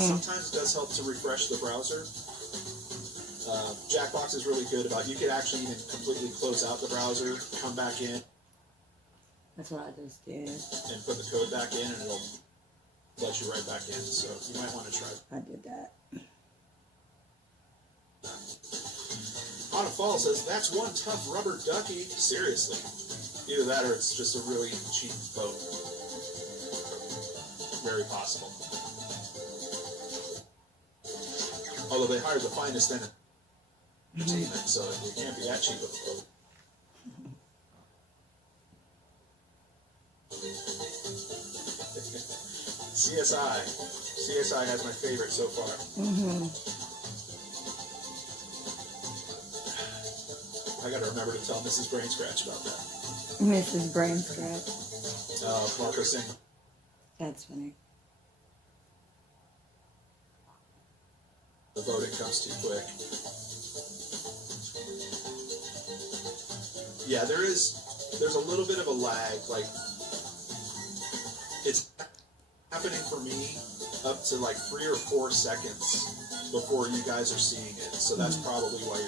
Sometimes it does help to refresh the browser. Jackbox is really good about, you could actually even completely close out the browser, come back in. That's what I just did. And put the code back in, and it'll let you right back in. So you might want to try. I did that. Autumn Fall says, that's one tough rubber ducky. Seriously. Either that or it's just a really cheap boat. Very possible. Although they hired the finest entertainment, so it can't be that cheap of a boat. CSI has my favorite so far. I gotta remember to tell Mrs. Brain Scratch about that. Mrs. Brain Scratch. Marco Singh. That's funny. The voting comes too quick. Yeah, there's a little bit of a lag, like, it's happening for me up to like 3 or 4 seconds before you guys are seeing it. So that's probably why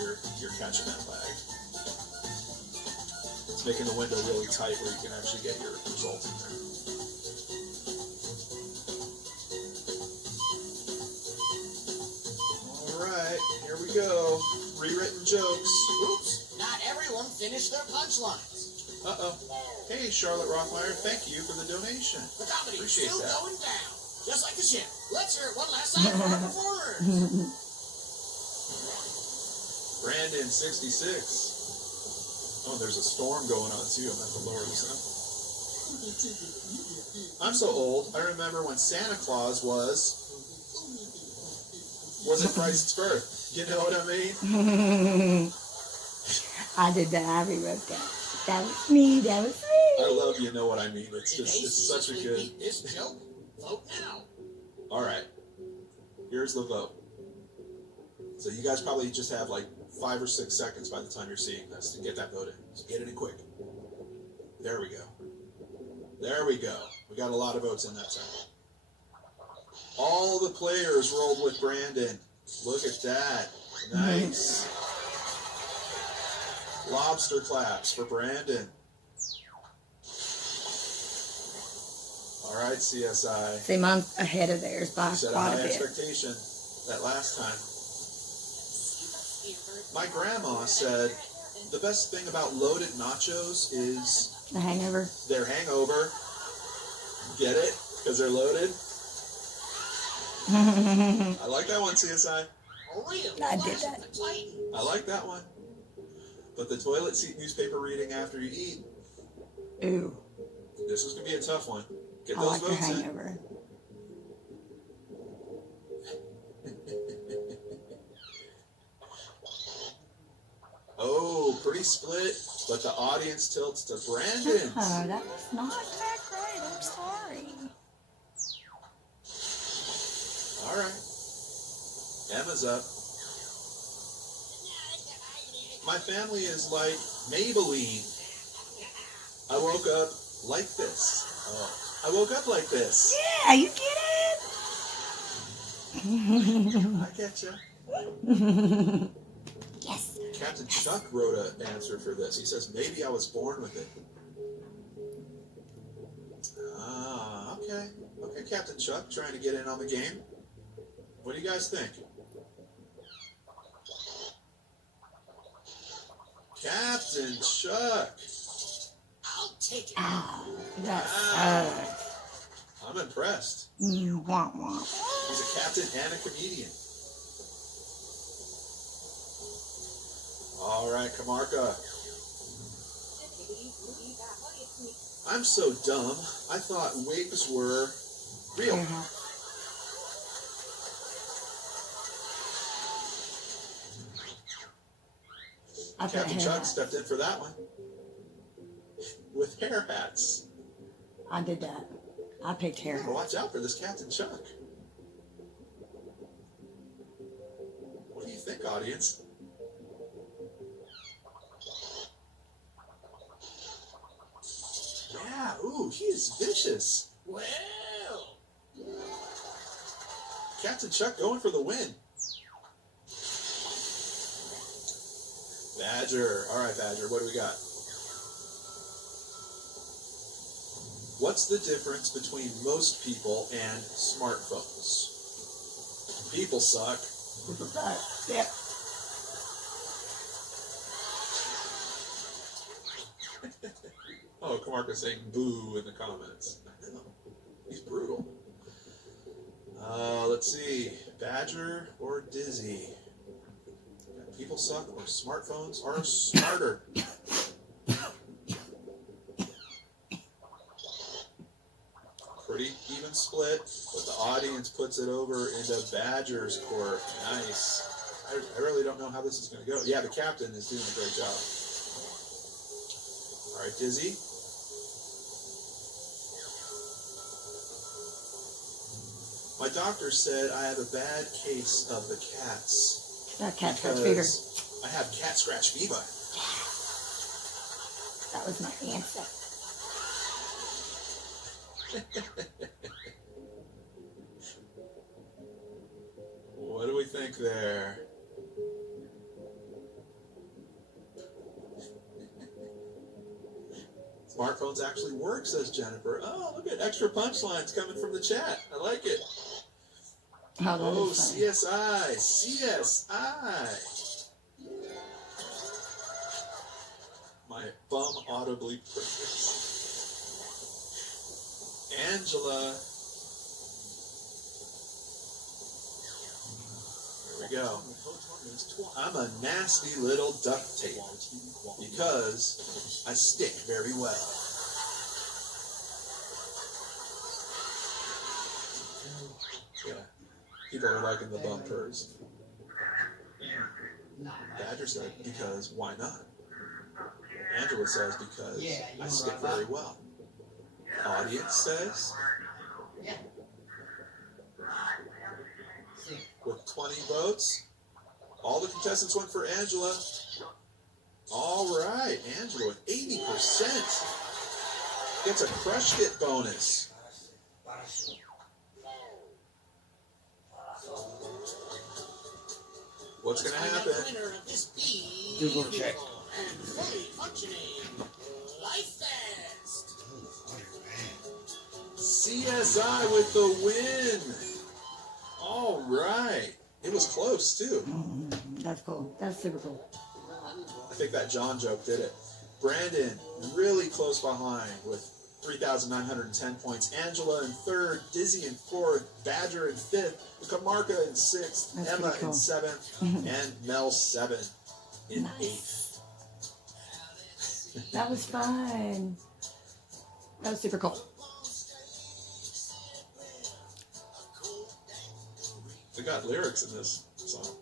you're catching that lag. It's making the window really tight where you can actually get your results in there. Alright, here we go. Rewritten jokes. Oops. Not everyone finished their punchlines. Uh-oh. Hey, Charlotte Rothmeyer, thank you for the donation. The comedy is Appreciate still that. going down, just like the ship. Let's hear it one last time for our performers. Brandon, 66. Oh, there's a storm going on, too. I'm at the lower sun. I'm so old, I remember when Santa Claus wasn't Christ's birth. You know what I mean? I did that. I rewrote that. That was me. That was me. I love You Know What I Mean. It's just, it's such a good... This joke, vote now. All right. Here's the vote. So you guys probably just have like 5 or 6 seconds by the time you're seeing this to get that vote in. So get it in quick. There we go. There we go. We got a lot of votes in that time. All the players rolled with Brandon. Look at that. Nice. Lobster claps for Brandon. All right, CSI. See, mine's ahead of theirs by You set a quite high a bit. expectation that last time. My grandma said the best thing about loaded nachos is The Hangover. their hangover. Get it? Because they're loaded. I like that one, CSI. I did that. I like that one. But the toilet seat newspaper reading after you eat, Ooh. this is going to be a tough one. Get I those like The votes in. Hangover. Oh, pretty split, but the audience tilts to Brandon. Oh, that was not that great. I'm sorry. All right. Emma's up. My family is like Maybelline. I woke up like this. Oh, I woke up like this. Yeah, you get I get you. it? Yes. Captain Chuck wrote an answer for this. He says, maybe I was born with it. Ah, okay. Okay, Captain Chuck, trying to get in on the game. What do you guys think? Captain Chuck. I'll take it. Oh, that's I'm impressed. wah, wah. He's a captain and a comedian. All right, Kamarka. I'm so dumb. I thought wigs were real. Captain Chuck stepped in for that one. With hair hats. I did that. I picked hair hats. Watch out for this Captain Chuck. What do you think, audience? Yeah, ooh, he is vicious. Well, Captain Chuck going for the win. Badger. All right, Badger, what do we got? What's the difference between most people and smartphones? People suck. People suck. Yep. Oh, Kamarka's saying boo in the comments. I know. He's brutal. Let's see. Badger or Dizzy? People suck or smartphones are smarter? Pretty even split, but the audience puts it over into Badger's court. Nice. I really don't know how this is going to go. Yeah, the captain is doing a great job. All right, Dizzy. My doctor said I have a bad case of the cats. That cat scratch fever. I have cat scratch fever. That was my answer. What do we think there? Smartphones actually work, says Jennifer. Oh, look at extra punchlines coming from the chat. I like it. Oh, that is funny. CSI. CSI. My bum audibly purpose. Angela. Here we go. I'm a nasty little duct tape because I stick very well. Yeah, people are liking the bumpers. Badger said, because why not? Angela says, because I stick very well. Audience says, with 20 votes, all the contestants went for Angela. All right, Angela with 80% gets a crushed it bonus. What's going to happen? Google check. Fully functioning. Life fast. CSI with the win. All right. It was close, too. That's cool. That's super cool. I think that John joke did it. Brandon, really close behind with 3,910 points. Angela in third, Dizzy in fourth, Badger in fifth, Kamarka in sixth, That's Emma pretty cool. in seventh, and Mel 7 in Nice. eighth. That was fun. That was super cool. They got lyrics in this song.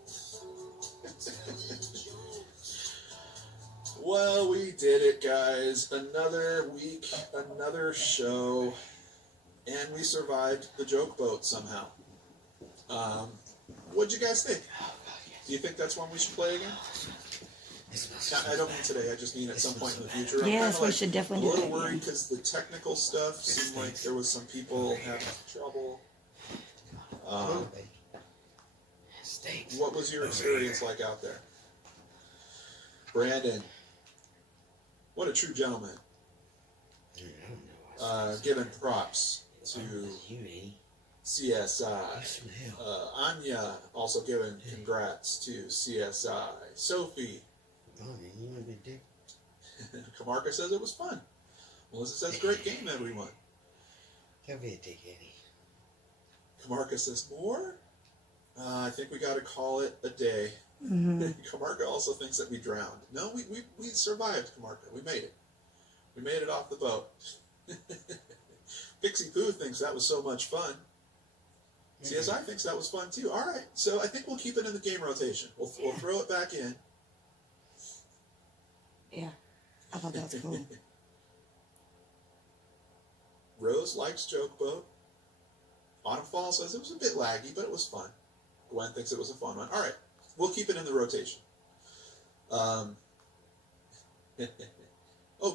Well, we did it, guys. Another week, another show, and we survived the joke boat somehow. What'd you guys think? Do you think that's one we should play again? I don't mean today. I just mean at some point in the future. I'm Yes, kinda we should definitely a do little that worried again. because the technical stuff seemed like there was some people having trouble. What was your experience like out there? Brandon, what a true gentleman. Giving props to CSI. Anya also giving congrats to CSI. Sophie. Kamarka says it was fun. Melissa says great game, everyone. Kamarka says more? I think we got to call it a day. Kamarka also thinks that we drowned. No, we survived, Kamarka. We made it. We made it off the boat. Pixie Pooh thinks that was so much fun. CSI thinks that was fun too. All right, so I think we'll keep it in the game rotation. We'll throw it back in. Yeah, I thought that was cool. Rose likes Joke Boat. Autumn Fall says it was a bit laggy, but it was fun. Gwen thinks it was a fun one. All right, we'll keep it in the rotation. Oh,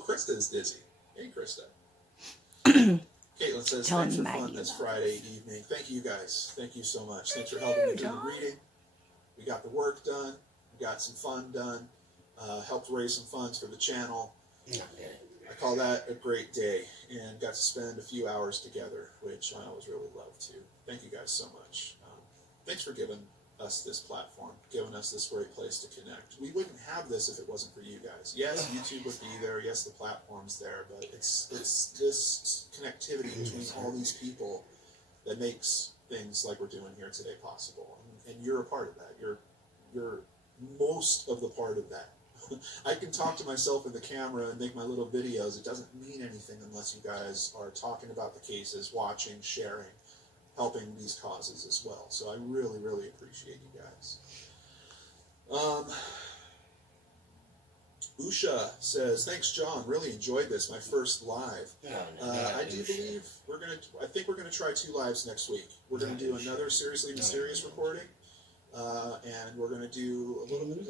Krista is dizzy. Hey, Krista. Caitlin says, Tell thanks for Maggie fun this about Friday evening. Thank you guys. Thank you so much. Thanks for helping me through the reading. We got the work done. We got some fun done. Helped raise some funds for the channel. I call that a great day, and got to spend a few hours together, which I always really love too. Thank you guys so much. Thanks for giving us this platform, giving us this great place to connect. We wouldn't have this if it wasn't for you guys. Yes, YouTube would be there. Yes, the platform's there, but it's this connectivity between all these people that makes things like we're doing here today possible. And you're a part of that. You're most of the part of that. I can talk to myself in the camera and make my little videos. It doesn't mean anything unless you guys are talking about the cases, watching, sharing, helping these causes as well. So I really, really appreciate you guys. Usha says, thanks, John. Really enjoyed this. My first live. I do believe I think we're gonna try 2 lives next week. We're gonna do another Seriously Mysterious recording, and we're gonna do a little bit of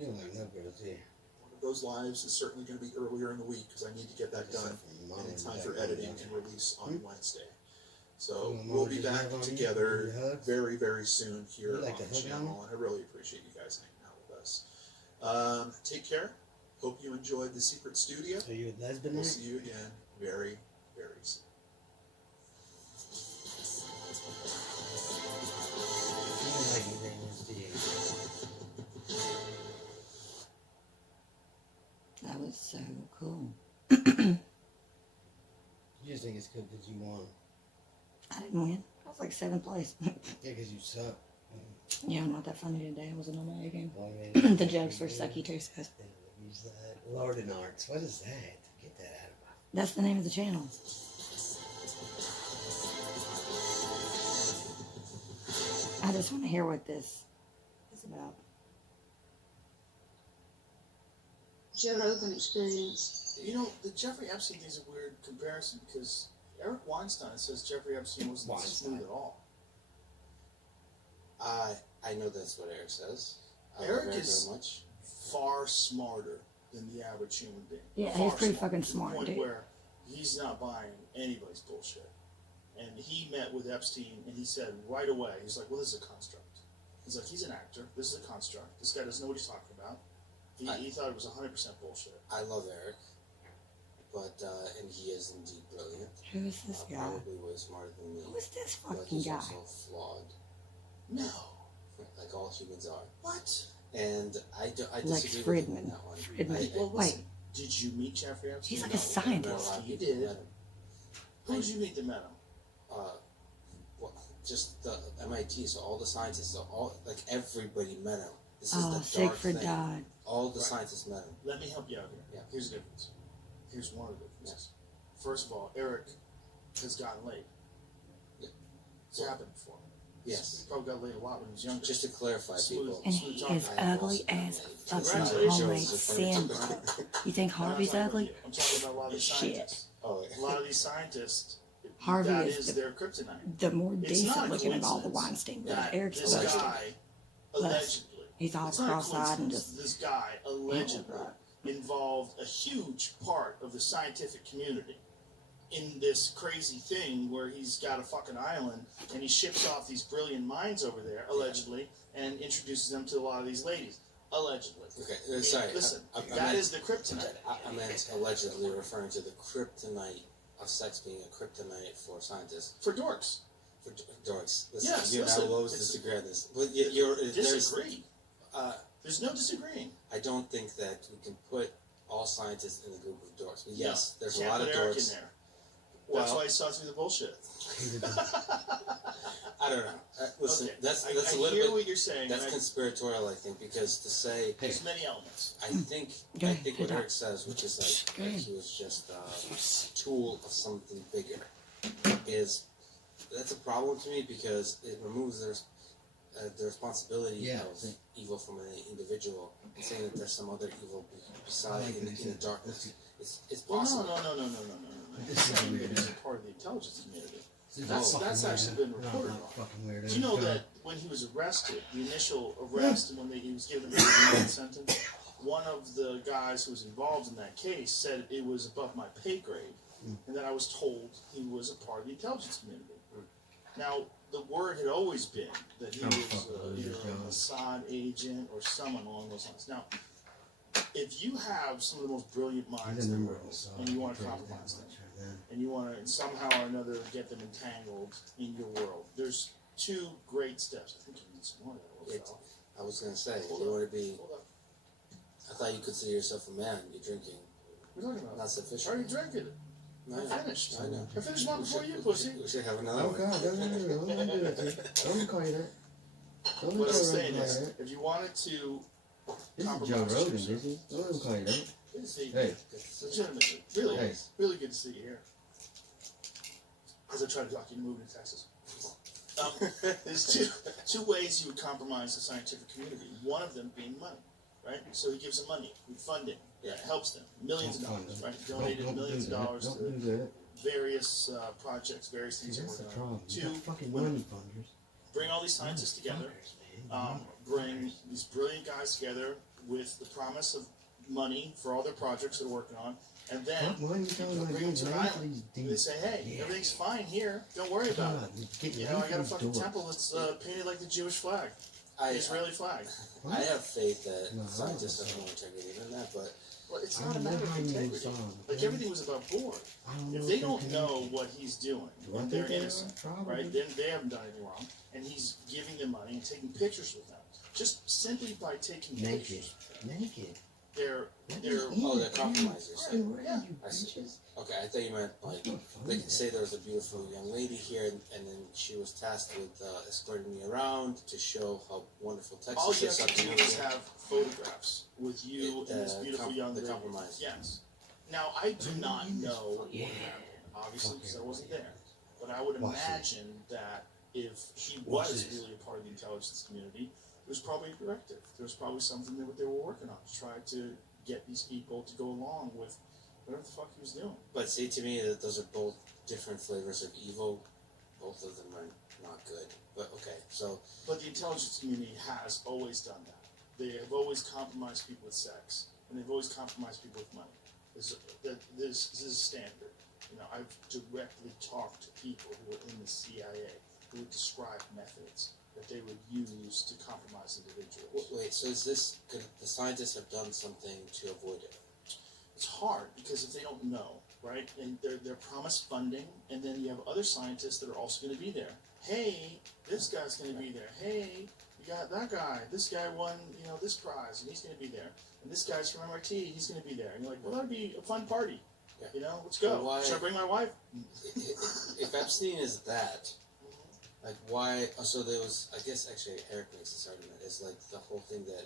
one of those lives is certainly going to be earlier in the week because I need to get that done in time for editing and release on Wednesday. So we'll be back together very, very soon here on the channel, and I really appreciate you guys hanging out with us. Take care. Hope you enjoyed the Secret Studio. Are you a lesbian? We'll see you again very, very soon. That was so cool. You just think it's good because you won. I didn't win. I was like 7th place. Yeah, because you suck. Yeah, I'm not that funny today. I wasn't on my A game. Well, I mean, The jokes were sucky too, so. Use that. Lord and Arts. What is that? Get that out of my... That's the name of the channel. I just want to hear what this is about. Did you have an open experience? You know, the Jeffrey Epstein thing's a weird comparison because Eric Weinstein says Jeffrey Epstein wasn't smooth at all. I know that's what Eric says. Eric very, is very much. far smarter than the average human being. Yeah, Far he's pretty smarter, fucking to the smart, point dude. where he's not buying anybody's bullshit. And he met with Epstein, and he said right away, he's like, well, this is a construct. He's like, he's an actor. This is a construct. This guy doesn't know what he's talking about. He thought it was 100% bullshit. I love Eric, but and he is indeed brilliant. Who is this guy? Probably way smarter than me. Who is this But fucking he's guy? also flawed, No. like all humans are. What? And I Lex disagree with him on Fridman. that one. Friedman. Well, Wait, listen, did you meet Jeffrey Epstein? he's like No. a scientist. Not a lot of He people did. met him. Who did you meet that met him? Well, just the MIT, so all the scientists, so all like everybody met him. This is Oh, the dark Siegfried thing. died. All the Right. scientists met him. Let me help you out here. Yeah. Here's the difference. Here's one of the differences. First of all, Eric has gotten laid. Yeah. It's happened before. Yes. He probably got laid a lot when he was younger. Just to clarify, Smooth. people. And Smooth he talking. is I have ugly also been as laid. fucking Congratulations. homemade Jones is sandra. You think I'm not Harvey's talking about ugly? you. I'm talking about a lot of these Shit. scientists. Oh, A lot of these scientists, Harvey that is is the- their kryptonite. The more It's not decent a looking of all the coincidence Weinstein brothers. That Eric's this alleged. guy, allegedly, He's all it's not a cross-eyed and coincidence. just. This guy allegedly involved a huge part of the scientific community in this crazy thing where he's got a fucking island and he ships off these brilliant minds over there, allegedly, and introduces them to a lot of these ladies, allegedly. okay. Sorry. Listen, I that meant, is the kryptonite. I meant allegedly referring to the kryptonite of sex being a kryptonite for scientists. For dorks. For dorks. Listen, Yes, you and I listen, will always it's- disagree on this. But you're, Disagree. Uh, There's no disagreeing. I don't think that we can put all scientists in the group of dorks. But No, yes, there's a can't lot of put Eric in dorks. there. That's Well- why he saw through the bullshit. I don't know. Listen, Okay. that's I a hear little bit. what you're saying. That's and conspiratorial, I think, because to say there's many elements. I think Go I ahead, think pick what up. Eric says, which is like, Go ahead. he was just a tool of something bigger, that's a problem to me because it removes the responsibility of evil from an individual and saying that there's some other evil beside in the darkness. It's Well, possible. no. This is Saying that weird. he's a part of the intelligence community. Dude, That's fucking actually weirdo. been No, reported not on. fucking weirdo. Do you know Go. that when he was arrested, the initial arrest and when he was given the sentence, one of the guys who was involved in that case said it was above my pay grade, and that I was told he was a part of the intelligence community. Now, the word had always been that he was either a Mossad agent or someone along those lines. Now, if you have some of the most brilliant minds in the world, and you want to compromise them, and you want to somehow or another get them entangled in your world, there's two great steps. I think you need some more of that. I was gonna say, if you want to be, I thought you consider yourself a man. You're drinking. What are you talking about? Not I sufficient. already drank it. No, I finished. I know. I finished one before you, pussy. We should have another Oh one. God, don't do it. Don't call you that. Don't What I'm call saying you is, that. if you wanted to This is compromise Joe Rogan, yourself- this is. Don't call you that. good to see you. Hey. Legitimately, really, Hey. really good to see you here. As I try to talk you to move to Texas. There's two ways you would compromise the scientific community. One of them being money, right? So he gives them money, we fund it, it helps them, millions of dollars, right? Donated millions of dollars Don't to do that. various projects, various things See, they're that's the working on. problem. You got Two, fucking when- money funders. bring all these scientists together, bring these brilliant guys together with the promise of money for all their projects they're working on, and then Why are you talking about bring them to an getting island. these And they say, hey, everything's fine here, don't worry about it. You know, I got a fucking temple that's painted like the Jewish flag, the Israeli flag. I have faith that No, scientists have more integrity than that, but Well, it's not a matter of integrity. Like, everything was above board. If they don't know what he's doing, and they're innocent, right, then they haven't done anything wrong, and he's giving them money and taking pictures with them. Just simply by taking Naked. pictures, Naked. they're they're compromisers. Yeah. I see. Okay, I thought you meant like say there was a beautiful young lady here, and then she was tasked with escorting me around to show how wonderful Texas all you is. have to do is have photographs with you and this beautiful young lady. compromise. Yes. Now, I do not know what happened, obviously, because I wasn't there. But I would imagine that if he was really a part of the intelligence community, there was probably a directive. There was probably something that they were working on to try to get these people to go along with whatever the fuck he was doing. But see, to me, that those are both different flavors of evil. Both of them are not good. But okay, so But the intelligence community has always done that. They have always compromised people with sex, and they've always compromised people with money. This is standard. You know, I've directly talked to people who were in the CIA who would describe methods that they would use to compromise individuals. wait. So is this? Could the scientists have done something to avoid it? It's hard because if they don't know, right, and they're promised funding, and then you have other scientists that are also going to be there. Hey, this guy's going to be there. Hey, you got that guy. This guy won, you know, this prize, and he's going to be there. And this guy's from MIT. He's going to be there. And you're like, well, that'd be a fun party. Yeah. You know, let's go. Why- Should I bring my wife? If Epstein is that, like, why? Oh, so there was. I guess actually Eric makes this argument. Is like the whole thing that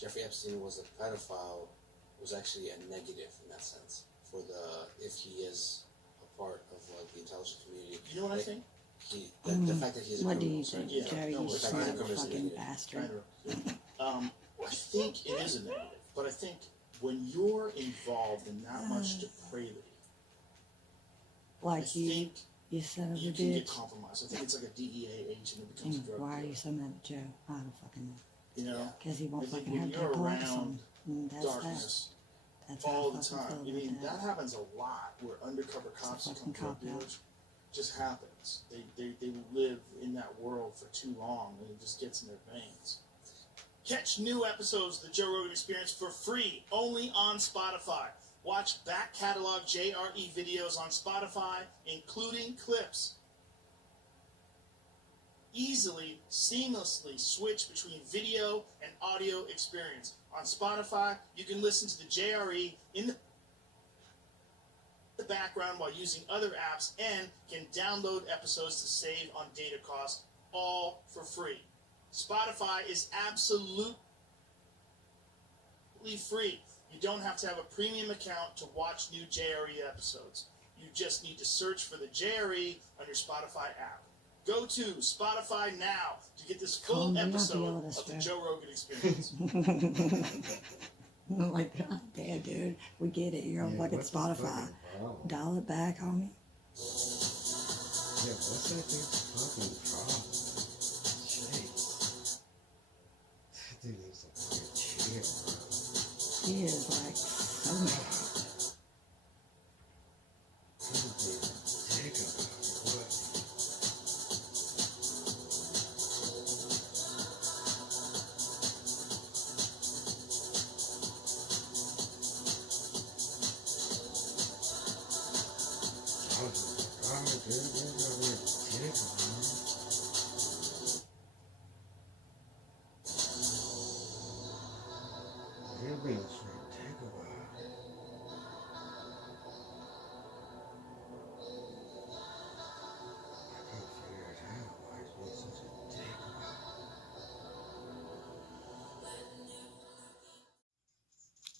Jeffrey Epstein was a pedophile was actually a negative in that sense for the if he is a part of like the intelligence community. You know what I like, think? The fact that he's a What do criminal. you think, Yeah, Jerry? no, You the fact smart that he fucking covers it. bastard. I think it is a negative, but I think when you're involved in that much depravity, I Like you, think you son of a you can get bitch. compromised. I think it's like a DEA agent who becomes a drug Why are dealer. you so mad at Joe? I don't fucking know. You know, Because he won't I think fucking when have you're that blood around from. That's darkness that. That's all how I the fucking time. feel I mean, about that happens a lot where undercover cops a become fucking drug cop-out. dealers. Just happens. They live in that world for too long, and it just gets in their veins. Catch new episodes of the Joe Rogan Experience for free, only on Spotify. Watch back catalog JRE videos on Spotify, including clips. Easily, seamlessly switch between video and audio experience. On Spotify, you can listen to the JRE in the background while using other apps and can download episodes to save on data costs, all for free. Spotify is absolutely free. You don't have to have a premium account to watch new JRE episodes. You just need to search for the JRE on your Spotify app. Go to Spotify now to get this full Calm down, episode Viola, of the sir. Joe Rogan Experience. I'm like, God damn, dude. We get it. You're on fucking Spotify. Dial it back, homie. Yeah, what's that thing fucking problem? Shit. That dude needs a fucking chair. He is like so mad.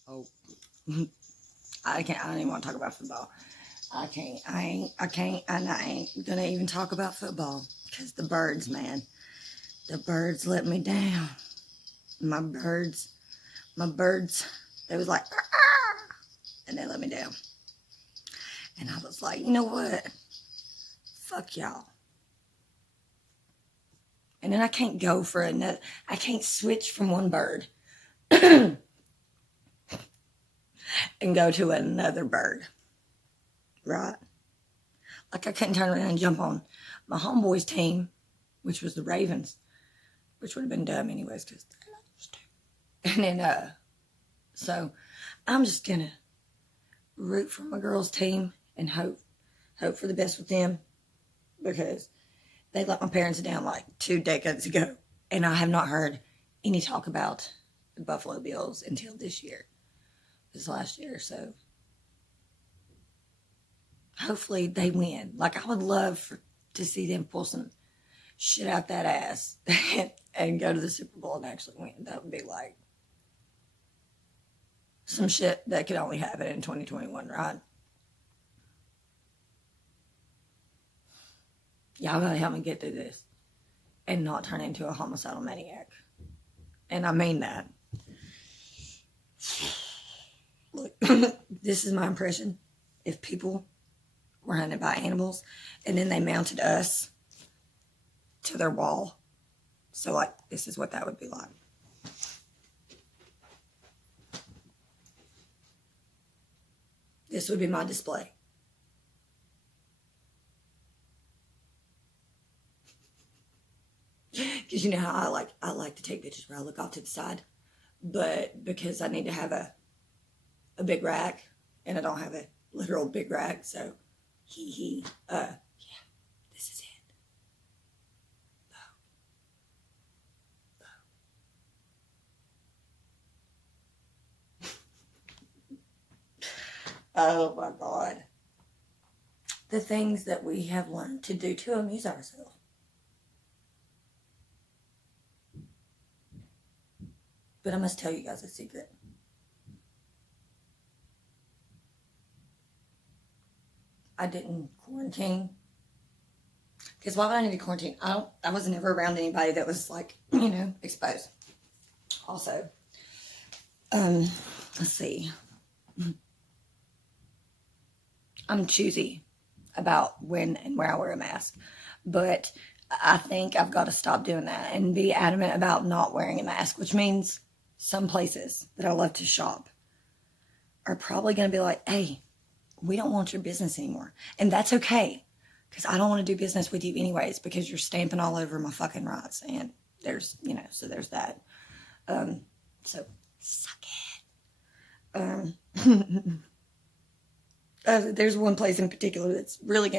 Oh, I can't. I don't even want to talk about football. I can't. And I ain't gonna even talk about football because the birds, man, the birds let me down. My birds, they was like, "Ah!" And they let me down. And I was like, you know what? Fuck y'all. And then I can't go for another. I can't switch from one bird and go to another bird, right? Like I couldn't turn around and jump on my homeboy's team, which was the Ravens, which would have been dumb anyways because they're not to. And then, so I'm just gonna root for my girls' team and hope for the best with them because they let my parents down like 2 decades ago, and I have not heard any talk about the Buffalo Bills until this last year. So hopefully they win. Like I would love to see them pull some shit out that ass and go to the Super Bowl and actually win. That would be like some shit that could only happen in 2021, right? Y'all gotta help me get through this and not turn into a homicidal maniac. And I mean that. Look, this is my impression. If people were hunted by animals and then they mounted us to their wall, so like this is what that would be like. This would be my display. Because you know how I like to take pictures where I look off to the side, but because I need to have a big rack and I don't have a literal big rack, so yeah, this is it. Oh my God. The things that we have learned to do to amuse ourselves. But I must tell you guys a secret. I didn't quarantine. Because why would I need to quarantine? I was never around anybody that was like, exposed. Also, let's see. I'm choosy about when and where I wear a mask. But I think I've got to stop doing that and be adamant about not wearing a mask, which means some places that I love to shop are probably going to be like, hey, we don't want your business anymore. And that's okay, because I don't want to do business with you anyways, because you're stamping all over my fucking rights. And there's, so there's that. So suck it. There's one place in particular that's really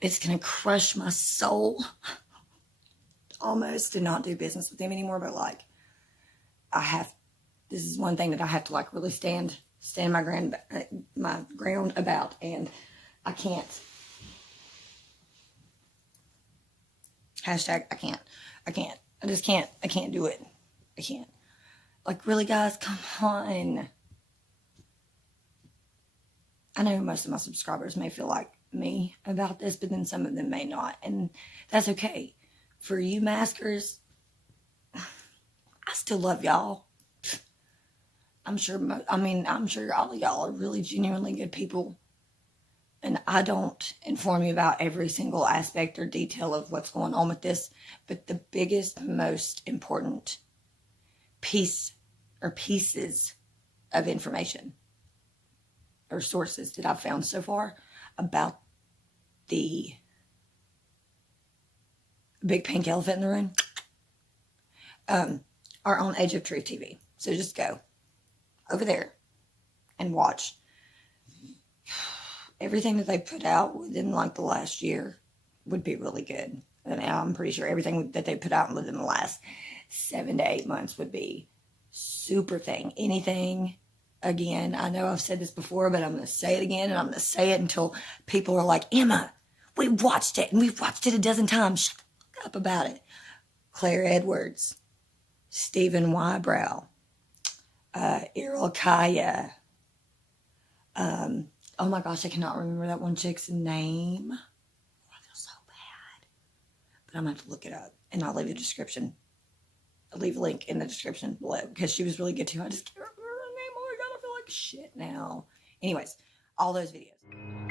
it's gonna crush my soul almost to not do business with them anymore. But like, this is one thing that I have to like really stand my ground about, and I can't. Hashtag I can't. I just can't. I can't do it. I can't. Like, really, guys, come on. I know most of my subscribers may feel like me about this, but then some of them may not, and that's okay. For you maskers, I still love y'all. I'm sure all of y'all are really genuinely good people, and I don't inform you about every single aspect or detail of what's going on with this, but the biggest, most important piece or pieces of information or sources that I've found so far about the big pink elephant in the room are on Edge of Truth TV. So just go over there and watch everything that they put out within like the last year would be really good. And I'm pretty sure everything that they put out within the last 7 to 8 months would be super thing. Anything, again, I know I've said this before, but I'm going to say it again, and I'm going to say it until people are like, Emma, we watched it, and we've watched it a dozen times. Shut up about it. Claire Edwards, Stephen Wybrow, Errol Kaya. Oh my gosh, I cannot remember that one chick's name. Oh, I feel so bad. But I'm going to have to look it up, and I'll leave a description. I'll leave a link in the description below because she was really good too. I just can't remember her name. Oh my God, I feel like shit now. Anyways, all those videos.